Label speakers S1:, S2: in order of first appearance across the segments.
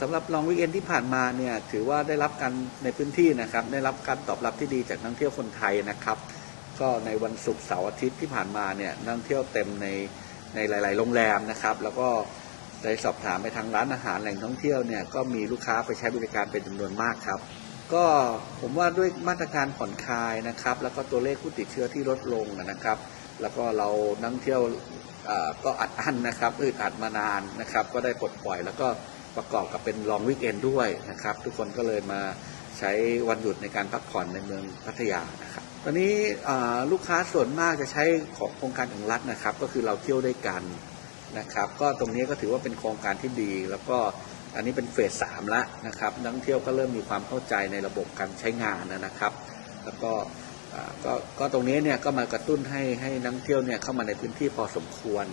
S1: สำหรับลองวิกเอนที่ผ่านมาเนี่ยถือว่าได้รับการในพื้นที่นะครับ ได้รับการตอบรับที่ดีจากนักท่องเที่ยวคนไทยนะครับ ก็ในวันศุกร์เสาร์อาทิตย์ที่ผ่านมาเนี่ยนักท่องเที่ยวเต็มในในหลาย ๆ โรงแรมนะครับ แล้วก็ได้สอบถามไปทางร้านอาหารแหล่งท่องเที่ยวเนี่ยก็มีลูกค้าไปใช้บริการเป็นจำนวนมากครับ ก็ผมว่าด้วยมาตรการผ่อนคลายนะครับ แล้วก็ตัวเลขผู้ติดเชื้อที่ลดลงนะครับ แล้วก็เรานักท่องเที่ยวก็อัดอั้นนะครับอึดอัดมานานนะครับ ก็ได้ปลดปล่อยแล้วก็ ประกอบกับเป็นลองวิกเอนด้วยนะครับ ทุกคนก็เลยมาใช้วันหยุดในการพักผ่อนในเมืองพัทยานะครับตอนนี้ลูกค้าส่วนมากจะใช้ของโครงการของรัฐนะครับ ก็คือเราเที่ยวด้วยกันนะครับ ก็ตรงนี้ก็ถือว่าเป็นโครงการที่ดี แล้วก็อันนี้เป็นเฟสสามแล้วนะครับนักท่องเที่ยวก็เริ่มมีความเข้าใจในระบบการใช้งานนะครับ แล้วก็ก็ก็ตรงนี้เนี่ยก็มากระตุ้นให้ให้นักท่องเที่ยวเนี่ยเข้ามาในพื้นที่พอสมควร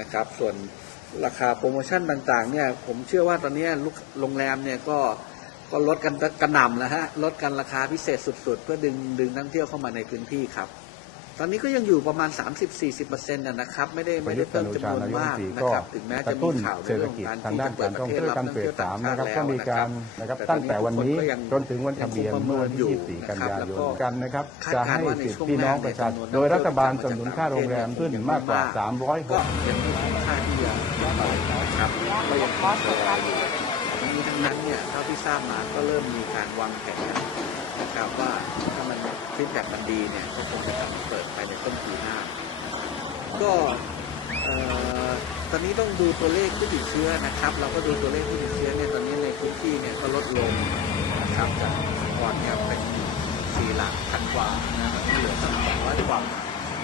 S1: นะครับ ส่วน ราคาโปรโมชั่นต่างๆเนี่ยผมเชื่อว่าตอนนี้ลูกโรงแรมเนี่ยก็ก็ลดกันกระหน่ำแล้วฮะลดกันราคาพิเศษสุด ๆ เพื่อดึงดึงนักท่องเที่ยวเข้ามาในพื้นที่ครับ ตอนนี้ก็ยังอยู่ประมาณ 30-40%นะครับ ไม่ได้ไม่ได้เพิ่มจำนวนมากนะครับถึงแม้จะมีข่าวใน
S2: เรื่
S1: อง
S2: กิจ
S1: การ
S2: ทางด้านการท่อง
S1: เที่
S2: ยว
S1: รับ
S2: การ
S1: นัก
S2: เฟ
S1: ท่อง
S2: ส
S1: เที่ยวต่า
S2: สางม
S1: ชา
S2: นะ
S1: ติ
S2: ครับ
S1: แล้ว
S2: ก็มีการนะครับ
S1: ตั้
S2: งแต่วันนี้จนถึงวันทะเบียนเมื่อวันที่
S1: ประเมินอยู่
S2: 24กันยายน
S1: นะครับ
S2: กันนะครับจะให้สิทธิพี่น้องประชาชนโดยรัฐบาลสนับสนุนค่าโรงแรมขึ้นมากกว่า 300
S1: ก็ยังไม่คุ้มค่าที่จะไปนะครับก็ยังคงเปิดทั้งนี้ทั้งนั้นเนี่ยเท่าที่ทราบมาก็เริ่มมีการวางแผนนะครับว่าถ้ามันฟีดแบ็กมันดีเนี่ยก็คงจะกลับมาเปิดภายในต้นปีหน้า ก็ตอนนี้ต้องดูตัวเลขผู้ติดเชื้อนะครับ เราก็ดูตัวเลขผู้ติดเชื้อเนี่ยตอนนี้ในพื้นที่เนี่ยก็ลดลงนะครับจากก่อนเนี่ยเป็นสี่หลักพันกว่านะครับที่เหลือสักสองร้อยกว่า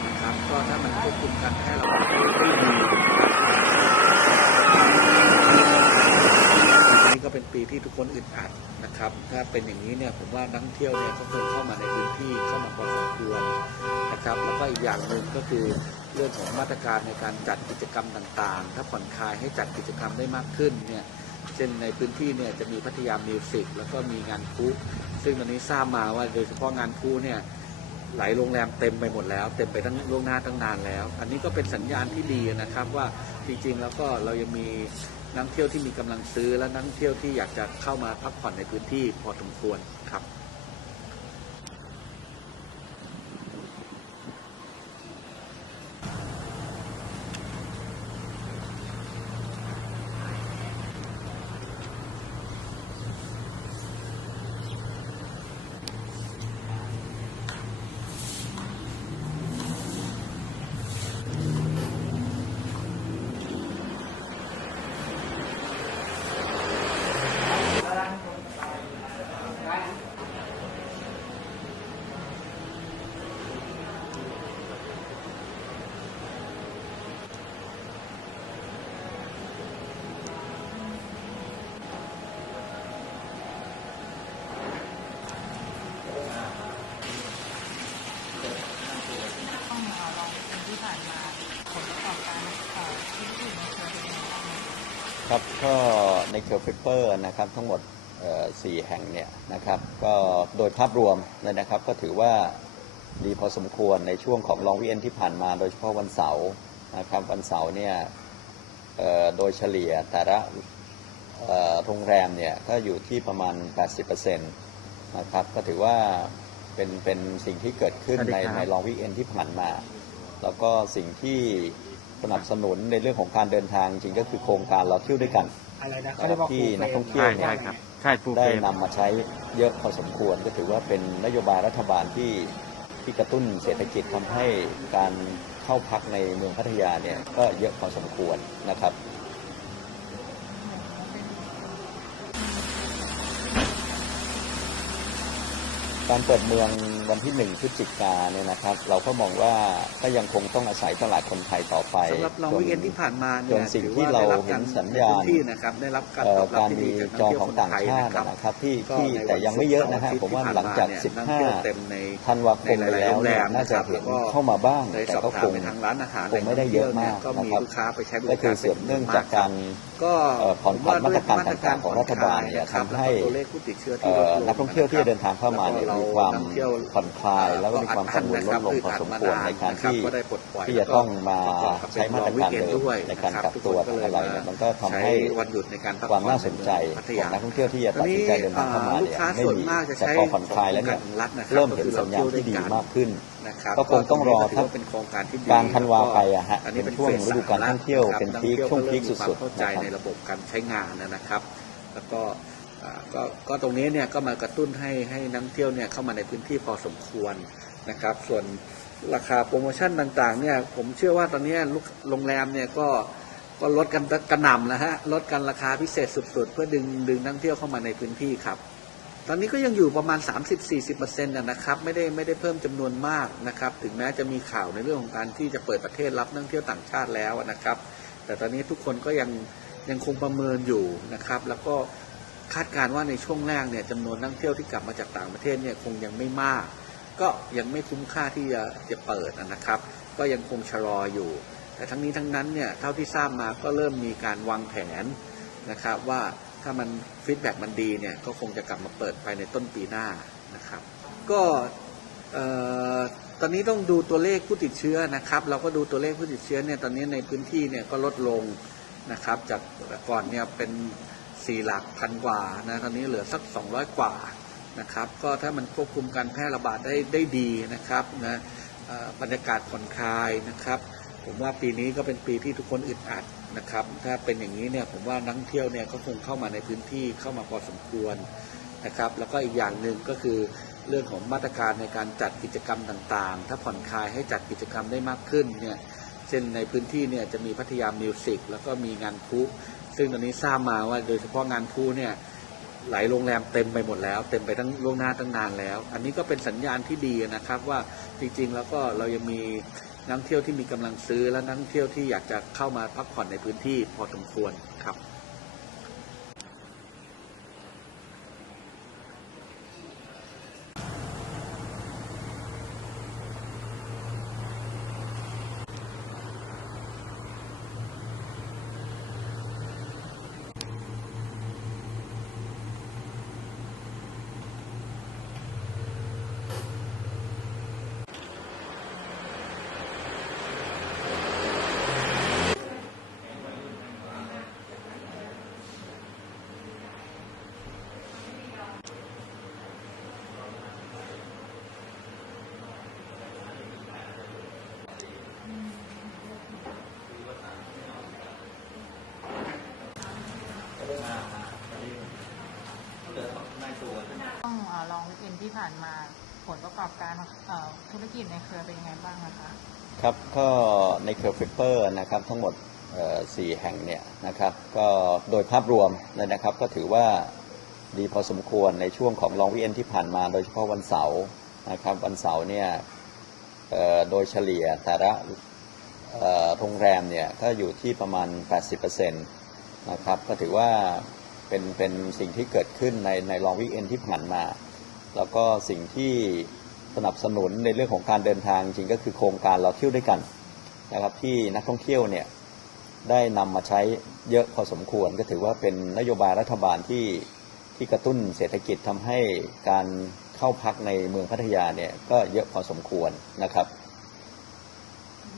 S1: นะครับก็ถ้ามันควบคุมการแพร่ระบาดได้ดี ปีที่ทุกคนอึดอัดนะครับ ถ้าเป็นอย่างนี้เนี่ยผมว่านักเที่ยวเนี่ยก็คงเข้ามาในพื้นที่เข้ามาพอสมควรนะครับ แล้วก็อีกอย่างหนึ่งก็คือเรื่องของมาตรการในการจัดกิจกรรมต่างๆ ถ้าผ่อนคลายให้จัดกิจกรรมได้มากขึ้นเนี่ยเช่นในพื้นที่เนี่ยจะมีพัทยามิวสิกแล้วก็มีงานคูซึ่งตอนนี้ทราบมาว่าโดยเฉพาะงานคูเนี่ยหลายโรงแรมเต็มไปหมดแล้ว เต็มไปทั้งล่วงหน้าตั้งนานแล้ว อันนี้ก็เป็นสัญญาณที่ดีนะครับว่าจริงๆแล้วก็เรายังมี นักท่องเที่ยวที่มีกำลังซื้อและนักท่องเที่ยวที่อยากจะเข้ามาพักผ่อนในพื้นที่พอสมควรครับ
S3: ต้องมาลองเป็นที่ผ่านมาผลประกอบการเอ่อที่อื่นในเครือเป็นยังไงบ้างไหม
S4: ครับก็ในเคอร์ฟิปเปอร์นะครับทั้งหมดเอ่อสี่แห่งเนี่ยนะครับก็โดยภาพรวมเลยนะครับก็ถือว่าดีพอสมควรในช่วงของลองวีเอนที่ผ่านมาโดยเฉพาะวันเสาร์นะครับวันเสาร์เนี่ยเอ่อโดยเฉลี่ยแต่ละเอ่อโรงแรมเนี่ยก็อยู่ที่ประมาณ 80%นะครับก็ถือว่าเป็นเป็นสิ่งที่เกิดขึ้น
S1: สวัสดี
S4: ใน
S1: ครับ
S4: ในลองวีเอนที่ผ่านมา แล้วก็สิ่งที่ สนับสนุนในเรื่องของการเดินทางจริงก็คือโครงการเราเที่ยวด้วยกัน
S1: อะไรนะ
S4: นะครับที่นักท่องเที่ยวเนี่ย
S5: ใช่ฟูล
S4: ได้
S5: เฟรม
S4: นำมาใช้เยอะพอสมควรก็ถือว่าเป็นนโยบายรัฐบาลที่ที่กระตุ้นเศรษฐกิจทำให้การเข้าพักในเมืองพัทยาเนี่ยก็เยอะพอสมควรนะครับการเปิดเมือง วันที่หนึ่งพฤศจิกาเนี่ยนะครับ เราก็มองว่าก็ยังคงต้องอาศัยตลาดคนไทยต่อไป
S1: สำหรับลองวิกเอนที่ผ่านมา
S4: จ
S1: เนี่ย
S4: นสิ่ง
S1: ถือ
S4: ที่
S1: ว่า
S4: เรา
S1: ได้รับ
S4: เห็
S1: การ
S4: นสัญญาณ
S1: ในพื้นที่นะครับได้รับการ
S4: เอ่
S1: ต
S4: อ
S1: อบรับ
S4: การ
S1: ที่ดี
S4: มี
S1: จากนัก
S4: จอง
S1: เที่ยวคน
S4: ของต่าง
S1: ไทย
S4: ชาติ
S1: นะครับ
S4: นะครับที่
S1: ก็
S4: ที่
S1: ใน
S4: แต่ยังไม่เยอะนะฮะ
S1: วันศุ
S4: ผมว่า
S1: ที่
S4: หลังจาก
S1: ผ่นมเนี่ยนักท่องเที่ยวเต็มใน
S4: 15ธันวาคมไปแล้วเนี่ยน่าจะเห็นเข้ามาบ้าง
S1: ได้
S4: แต่
S1: สอบ
S4: ก็
S1: ถา
S4: ค
S1: ม
S4: ง
S1: ไปทางร้านอาหาร
S4: คงไม่ได้เยอะมาก
S1: ก็มี
S4: นะครับ
S1: ลูกค้าไปใช้บ
S4: ก็
S1: ริ
S4: คื
S1: กา
S4: อ
S1: ร
S4: เสื่อมเนื่องจากการ
S1: ก็
S4: เอ่อผ่อนผันมาตรการต่างๆของรัฐบาลเนี่ย
S1: ครับ
S4: ทำให้
S1: แล้วก็ตัวเลขผู้ติดเชื้อที่
S4: เอ่
S1: ลด
S4: อ
S1: ลง
S4: นักท่องเที่ยวที่จะเดินทางเข้ามาเนี่ย
S1: แล้วก็
S4: มีความ
S1: นักท่องเที่ยว
S4: ผ่อนคลายแล้วก็มีความกังวลลดลงพอสมควรในการที่
S1: ก็ได้ปลดปล่อย
S4: ที่จะต้องมา
S1: ประกอบกับ
S4: ใช้มาตรการเดิม
S1: ด้วย
S4: ในการกักตัว
S1: ทุคน
S4: อะไรเนี่ยมันก็ทำให้
S1: ช้วันหยุดในการพัก
S4: ความ
S1: ผ่อ
S4: น่าสนใจ
S1: พัท
S4: ของ
S1: ยา
S4: นักท่องเที่ยวที่จะตัดสินใจเดินทางเข้ามา
S1: ลูก
S4: เนี่ย
S1: ค้า
S4: ไม่
S1: ส่วน
S4: มี
S1: มากจะ
S4: แต่
S1: ใช้
S4: พอผ่อนคลายแล้วเนี่ย
S1: ของรัฐนะครับ
S4: เริ่มเห็นสัญญาณที่ดีมากขึ้น
S1: นะครับ
S4: ก็คงต้องรอ
S1: ถืว่าเป็นโครงการที่ดี
S4: กลางธันวาไปอะฮะ
S1: อันนี้
S4: เป็นช่วงฤดูกาลท่องเที่ยว
S1: นะครับ
S4: เป็นพีค
S1: นักท่อ
S4: ช่วงพีค
S1: เที่ย
S4: สุดๆ
S1: เริ่มมีความเข้าใจ
S4: นะครับ
S1: ในระบบการใช้งานนะครับ แล้วก็อ่าก็ก็ตรงนี้เนี่ยก็มากระตุ้นให้ให้นักท่องเที่ยวเนี่ยเข้ามาในพื้นที่พอสมควรนะครับ ส่วนราคาโปรโมชั่นต่างๆเนี่ยผมเชื่อว่าตอนนี้ลูกโรงแรมเนี่ยก็ก็ลดกันกระหน่ำแล้วฮะลดกันราคาพิเศษสุดๆ เพื่อดึงดึงนักท่องเที่ยวเข้ามาในพื้นที่ครับ ตอนนี้ก็ยังอยู่ประมาณ 30-40%นะครับไม่ได้ไม่ได้เพิ่มจำนวนมากนะครับ ถึงแม้จะมีข่าวในเรื่องของการที่จะเปิดประเทศรับนักท่องเที่ยวต่างชาติแล้วนะครับ แต่ตอนนี้ทุกคนก็ยังยังคงประเมินอยู่นะครับ แล้วก็คาดการณ์ว่าในช่วงแรกเนี่ยจำนวนนักท่องเที่ยวที่กลับมาจากต่างประเทศเนี่ยคงยังไม่มาก ก็ยังไม่คุ้มค่าที่จะจะเปิดนะครับ ก็ยังคงชะลออยู่ แต่ทั้งนี้ทั้งนั้นเนี่ยเท่าที่ทราบมาก็เริ่มมีการวางแผนนะครับว่า ถ้ามันฟีดแบ็กมันดีเนี่ยก็คงจะกลับมาเปิดภายในต้นปีหน้านะครับ ก็ตอนนี้ต้องดูตัวเลขผู้ติดเชื้อนะครับ เราก็ดูตัวเลขผู้ติดเชื้อเนี่ยตอนนี้ในพื้นที่เนี่ยก็ลดลงนะครับ จากก่อนเนี่ยเป็น4หลักพันกว่านะตอนนี้เหลือสัก 200 กว่านะครับ ก็ถ้ามันควบคุมการแพร่ระบาดได้ได้ดีนะครับนะบรรยากาศผ่อนคลายนะครับ ผมว่าปีนี้ก็เป็นปีที่ทุกคนอึดอัด นะครับ ถ้าเป็นอย่างนี้เนี่ยผมว่านักเที่ยวเนี่ยก็คงเข้ามาในพื้นที่เข้ามาพอสมควรนะครับ แล้วก็อีกอย่างหนึ่งก็คือเรื่องของมาตรการในการจัดกิจกรรมต่างๆ ถ้าผ่อนคลายให้จัดกิจกรรมได้มากขึ้นเนี่ยเช่นในพื้นที่เนี่ยจะมีพัทยามิวสิกแล้วก็มีงานพลุซึ่งตอนนี้ทราบมาว่าโดยเฉพาะงานพลุเนี่ยหลายโรงแรมเต็มไปหมดแล้ว เต็มไปทั้งล่วงหน้าตั้งนานแล้ว อันนี้ก็เป็นสัญญาณที่ดีนะครับว่าจริงๆแล้วก็เรายังมี นักท่องเที่ยวที่มีกำลังซื้อและนักท่องเที่ยวที่อยากจะเข้ามาพักผ่อนในพื้นที่พอสมควรครับ
S3: ที่ผ่านมาผลประกอบการธุรกิจในเครือเป็นยังไงบ้างนะคะ
S4: ครับก็ในเครือฟิปเปอร์นะครับทั้งหมดสี่แห่งเนี่ยนะครับก็โดยภาพรวมเลยนะครับก็ถือว่าดีพอสมควรในช่วงของลองวีเอนที่ผ่านมา โดยเฉพาะวันเสาร์นะครับวันเสาร์เนี่ยโดยเฉลี่ยแต่ละโรงแรมเนี่ยก็อยู่ที่ประมาณ 80%นะครับก็ถือว่าเป็นเป็นสิ่งที่เกิดขึ้นในในลองวีเอนที่ผ่านมา แล้วก็สิ่งที่สนับสนุนในเรื่องของการเดินทางจริงก็คือโครงการเราเที่ยวด้วยกันนะครับที่นักท่องเที่ยวเนี่ยได้นำมาใช้เยอะพอสมควรก็ถือว่าเป็นนโยบายรัฐบาลที่ที่กระตุ้นเศรษฐกิจทำให้การเข้าพักในเมืองพัทยาเนี่ยก็เยอะพอสมควรนะครับ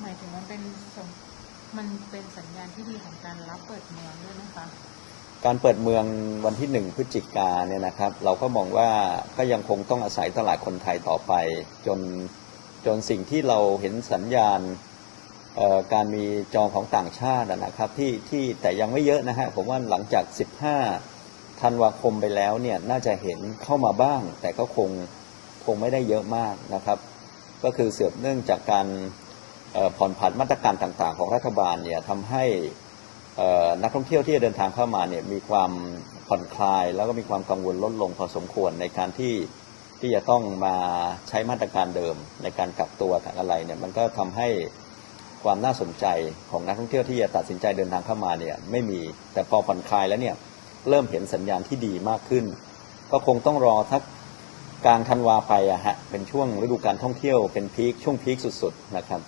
S3: หมายถึงมันเป็นมันเป็นสัญญาณที่ดีของการรับเปิดเมืองด้วยนะคะ
S4: การเปิดเมืองวันที่หนึ่งพฤศจิกาเนี่ยนะครับ เราก็มองว่าก็ยังคงต้องอาศัยตลาดคนไทยต่อไป จนจนสิ่งที่เราเห็นสัญญาณการมีจองของต่างชาตินะครับที่ที่แต่ยังไม่เยอะนะฮะผมว่าหลังจาก 15ธันวาคมไปแล้วเนี่ยน่าจะเห็นเข้ามาบ้าง แต่ก็คงคงไม่ได้เยอะมากนะครับ ก็คือเสือบเนื่องจากการผ่อนผันมาตรการต่างๆ ของรัฐบาลเนี่ยทำให้ นักท่องเที่ยวที่จะเดินทางเข้ามาเนี่ยมีความผ่อนคลาย แล้วก็มีความกังวลลดลงพอสมควรในการที่ที่จะต้องมาใช้มาตรการเดิมในการกักตัวกับอะไรเนี่ยมันก็ทำให้ความน่าสนใจของนักท่องเที่ยวที่จะตัดสินใจเดินทางเข้ามาเนี่ยไม่มีแต่พอผ่อนคลายแล้วเนี่ยเริ่มเห็นสัญญาณที่ดีมากขึ้น ก็คงต้องรอทักกลางธันวาไปอะฮะเป็นช่วงฤดูการท่องเที่ยวเป็นพีคช่วงพีคสุดๆนะครับ